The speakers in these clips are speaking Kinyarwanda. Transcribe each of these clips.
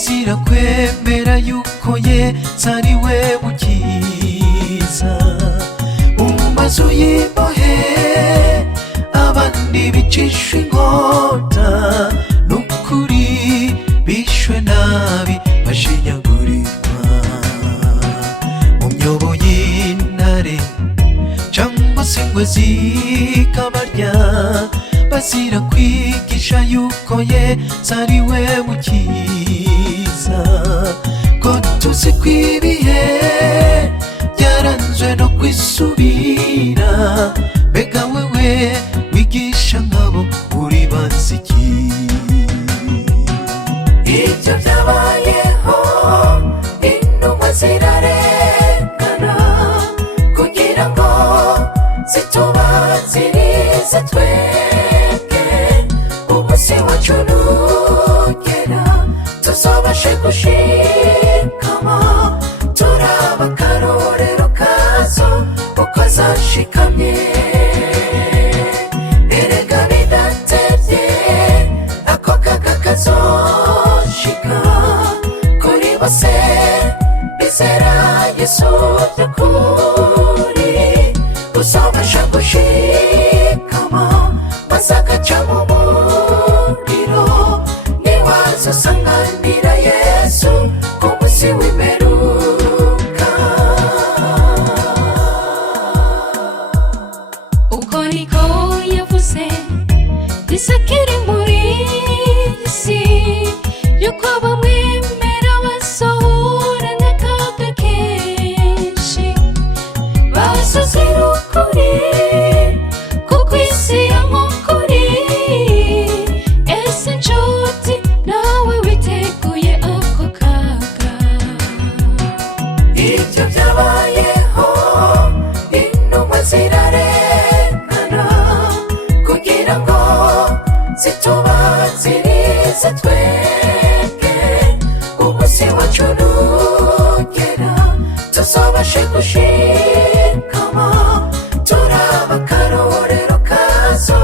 bizira kwemera yuko yesu ari we mukiza. Mu mazu y'imbohe abandi bicishwa inkota, n'ukuri bishwe nabi bashinyagurirwa. Mu myobo y'intare cyangwa se ingwe zikabarya, bazira kwigisha yuko yesu ari we mukiza. Ko tuzi ko ibihe byaranzwe no kwisubira, mbega wewe wigisha nkabo uri bazi iki? Ibyo byabayeho intumwa zirarengana kugira ngo zitubanzirize twebwe. Umunsi wacu nugera tuzabashe gushikama, turaba akarorero kazo uko zashikamye. Erega bidatevye ako kaga kazoshika kuri bose bizera yesu by'ukuri. Uzabasha gushikama maze agaca mu muriro, ntiwazosanganira yesu ku munsi w'imperuka. Uko niko yavuze isakiri muri iyi si, yuko abamwemera basohora n'akaga kenshi. Basuzira ukuri kuko isi yankukuri. Ese nshuti nawe witeguye ako kaga? Ibyo byabayeho intumwa zirarengana kugira ngo zitubanzirize twebwe. Umunsi wacu nugera tuzabashe gushikama, turaba akarorero kazo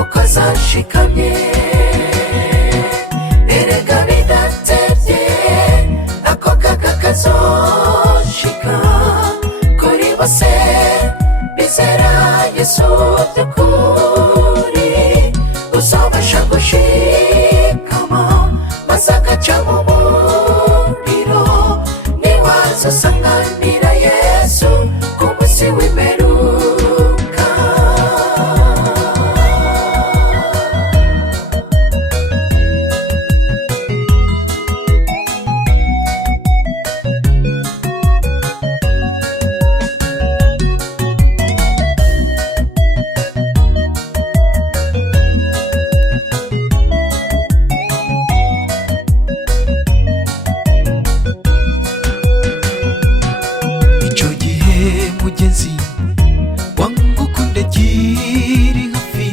uko zashikamye. Erega bidatevye ako kaga kazoshika kuri bose bizera yesu by'ukuri. Uzabasha gushikama maze agaca mu muriro, ntiwazosanganira yesu ku munsi w'imperuka. Icyo gihe mugenzi wangu kunde kiri hafi,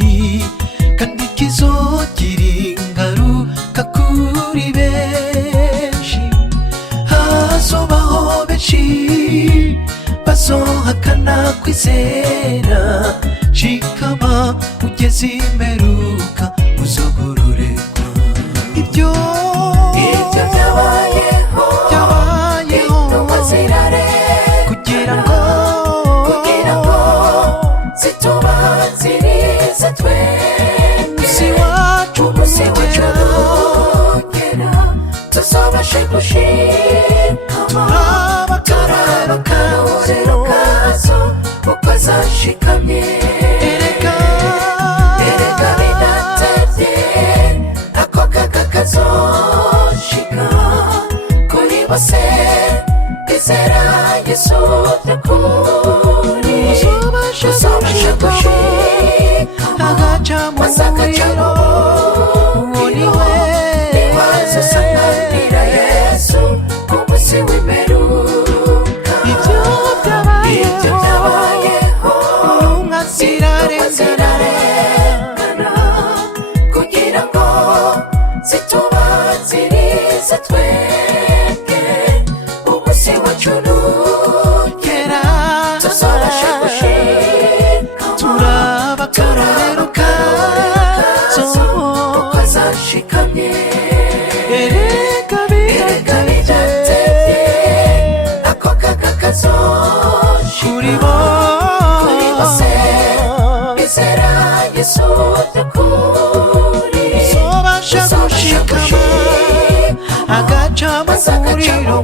kandi kizogira ingaruka kuri benshi. Hazobaho benshi bazohakana kwizera, shikama ugeze imperuka uzogororerwa. Ibyo byabayeho intumwa zirarengana kugira ngo zitubanzirize twebwe. Umunsi wacu nugera tuzabashe gushikama, turaba akarorero kazo uko zashikamye. Erega bidatevye ako kaga kazoshika kuri bose bizera yesu by'ukuri. Uzabasha gushikama maze agaca mu muriro, ntiwazosanganira yesu ku munsi w'imperuka. Ibyo byabayeho intumwa zirarengana kugira ngo zitubanzirize twebwe. Umunsi wacu nugera tuzabasha gushikama, turaba akarorero kazo uko zashikamye. Erega kuri bose bizera yesu by'ukuri zobasha gushikama agaca mu muriro